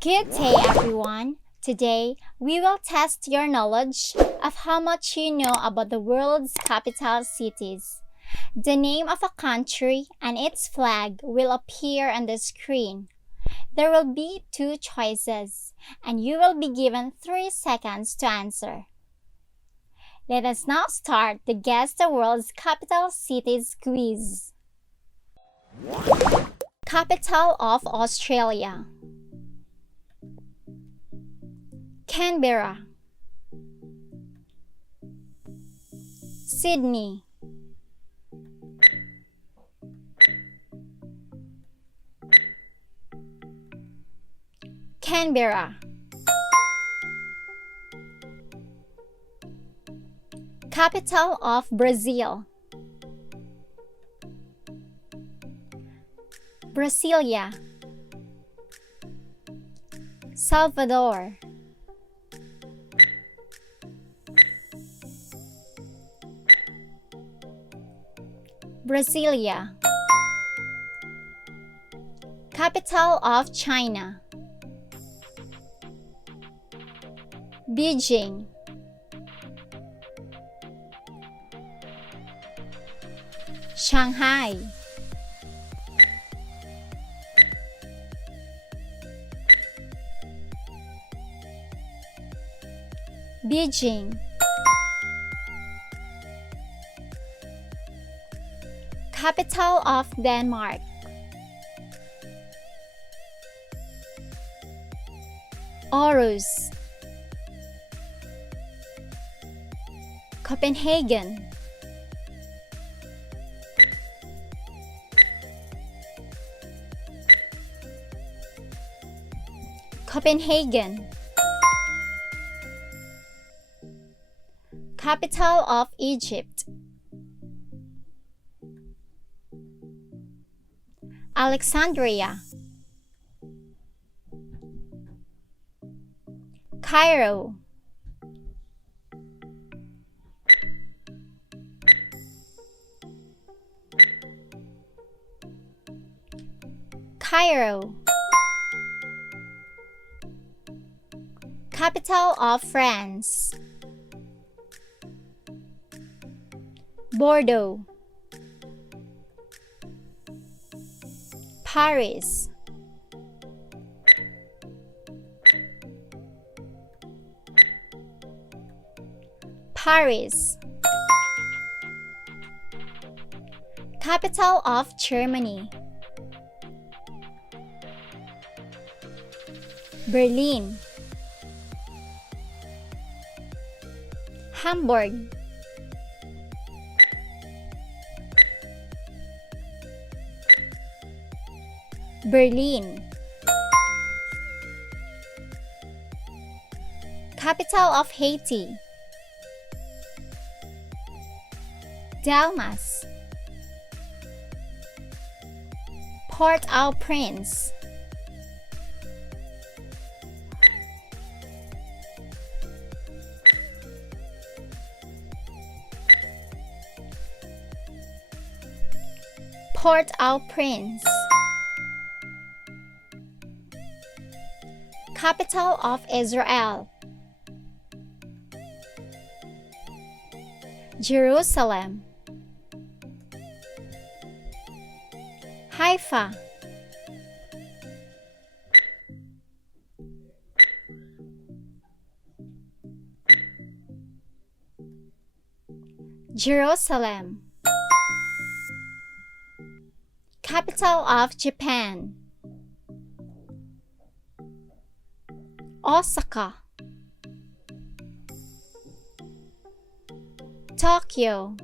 Good day, everyone. Today, we will test your knowledge of how much you know about the world's capital cities. The name of a country and its flag will appear on the screen. There will be two choices, and you will be given 3 seconds to answer. Let us now start the Guess the World's Capital Cities quiz. Capital of Australia: Canberra, Sydney, Canberra. Capital of Brazil: Brasilia, Salvador, Brasilia. Capital of China: Beijing, Shanghai, Beijing. Capital of Denmark: Aarhus, Copenhagen, Copenhagen. Capital of Egypt: Alexandria, Cairo, Cairo. Capital of France: Bordeaux, Paris, Paris. Capital of Germany: Berlin, Hamburg, Berlin. Capital of Haiti: Dalmas, Port-au-Prince, Port-au-Prince. Capital of Israel: Jerusalem, Haifa, Jerusalem. Capital of Japan: Osaka, Tokyo,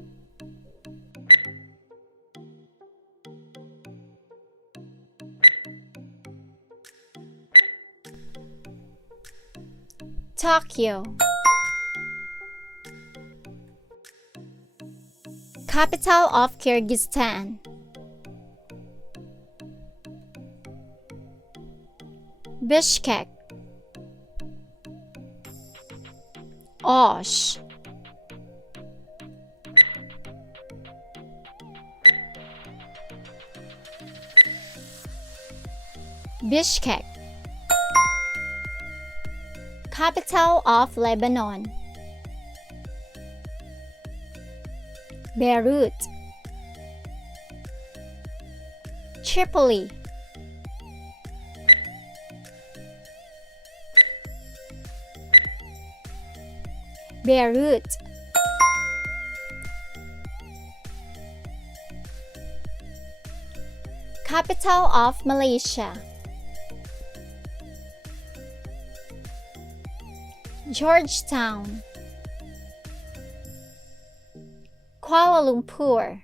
Tokyo. Capital of Kyrgyzstan: Bishkek, Osh, Bishkek. Capital of Lebanon. Beirut. Tripoli. Beirut. Capital of Malaysia. Georgetown. Kuala Lumpur.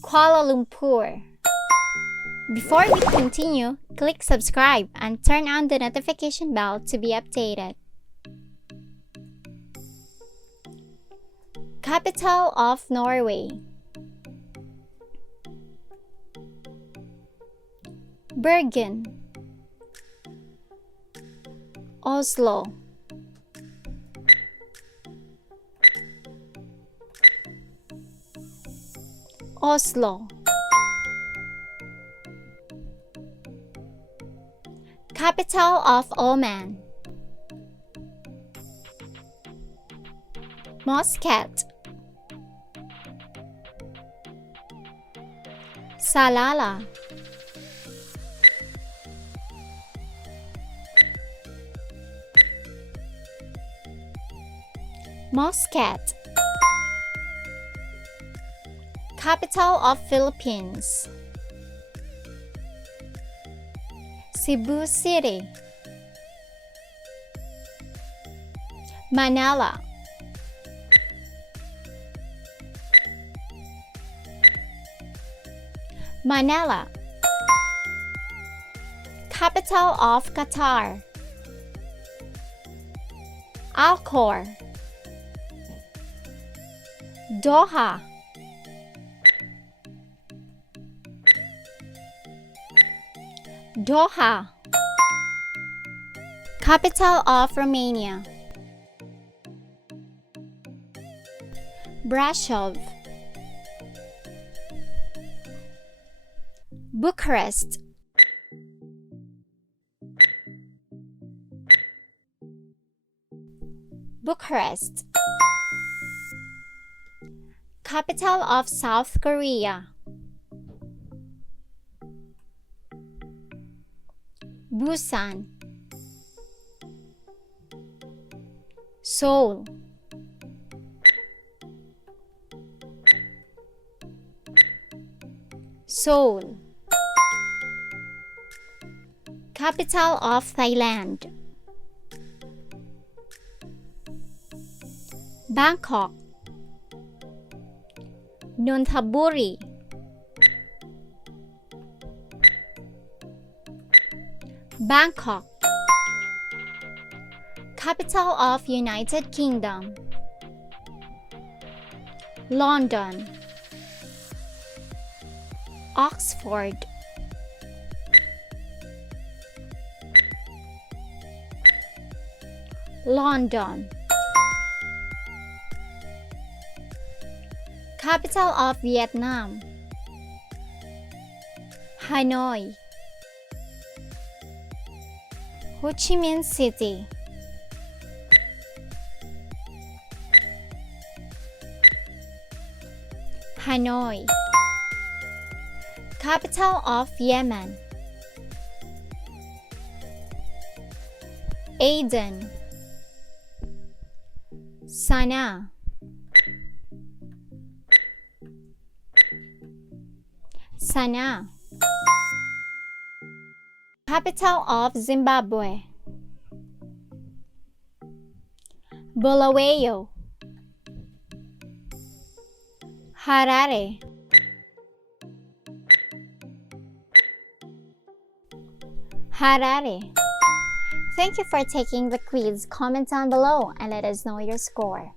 Kuala Lumpur. Before we continue, click subscribe and turn on the notification bell to be updated. Capital of Norway. Bergen. Oslo. Oslo. Capital of Oman. Muscat. Salalah. Muscat. Capital of Philippines. Cebu City. Manila. Manila. Capital of Qatar. Alcor. Doha. Doha. Capital of Romania. Brasov. Bucharest. Bucharest. Capital of South Korea. Busan. Seoul. Seoul. Capital of Thailand. Bangkok. Nonthaburi. Bangkok. Capital of United Kingdom. London. Oxford. London. Capital of Vietnam. Hanoi. Ho Chi Minh City. Hanoi. Capital of Yemen. Aden. Sana'a. Sana'a. Capital of Zimbabwe. Bulawayo. Harare. Harare. Thank you for taking the quiz. Comment down below and let us know your score.